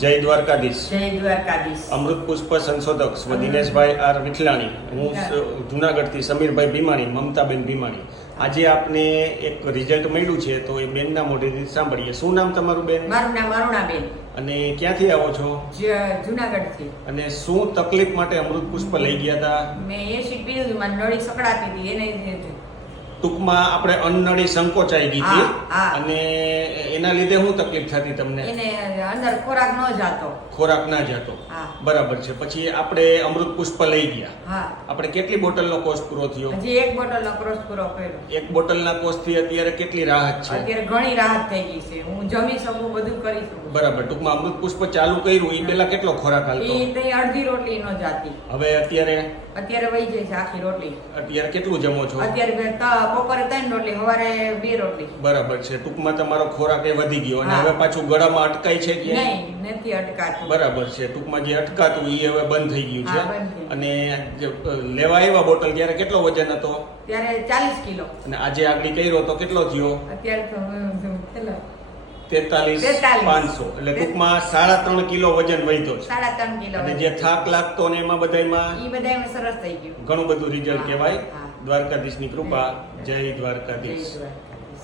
જય દ્વારકાધીશ. જય દ્વારકાધીશ. અમૃત પુષ્પ સંશોધક સ્વ દિનેશભાઈ આર વિઠલાણી. હું જુનાગઢથી સમીરભાઈ ભીમાણી, મમતાબેન ભીમાણી. આજે આપને એક રિઝલ્ટ મળ્યું છે તો એ બેનના મોઢેથી સાંભળીએ. શું નામ તમારું બેન? મારું નામ અરુણાબેન. અને ક્યાંથી આવો છો? જુનાગઢથી. અને શું તકલીફ માટે અમૃત પુષ્પ લઈ ગયા હતા? મેં એસિડ પીધું હતું, મારી નળી સકડાતી હતી એને ટૂંકમાં આપણે અન્નળી સંકોચાઈ ગઈ હતી અને એના લીધે શું તકલીફ થતી તમને? એને અંદર ખોરાક ન જાતો. ખોરાક ના જતો. બરાબર છે. પછી આપણે અમૃત પુષ્પ લઈ ગયા. આપણે કેટલી બોટલનો કોર્સ પૂરો થયો? હજી એક બોટલનો કોર્સ પૂરો કર્યો. એક બોટલના કોર્સથી અત્યારે કેટલી રાહત છે? અત્યારે ઘણી રાહત થઈ ગઈ છે. હું જમી શકું, બધું કરી શકું. બરાબર. ટૂંકમાં અમૃત પુષ્પ ચાલુ કર્યું એ પહેલા કેટલો ખોરાક હાલતો? એ અડધી રોટલી ન જાતી. હવે અત્યારે વહી જાય છે આખી રોટલી. અત્યારે કેટલું જમો છો? અત્યારે બપોરે 3 રોટલી, સવારે 2 રોટલી. બરાબર છે. ટૂંકમાં તમારો ખોરાક એ વધી ગયો અને હવે પાછું ગળામાં અટકાય છે કે નહીં? નથી અટકાતું. બરાબર છે. ટૂંકમાં જે અટકાતું એ હવે બંધ થઈ ગયું છે. બંધ. અને લેવા આવ્યા બોટલ ત્યારે કેટલો વજન હતો? ત્યારે 40 કિલો. અને આજે આગળ કર્યો તો કેટલો થયો? અત્યારે તો કેટલો? 43,500. એટલે ટૂંકમાં 3.5 કિલો વજન વધ્યો છે. 3.5 કિલો. અને જે થાક લાગતો ને એમાં બધામાં સરસ થઈ ગયું. ઘણું બધું રિઝલ્ટ કહેવાય. દ્વારકાધીશની કૃપા. જય દ્વારકાધીશ. જય દ્વારકા.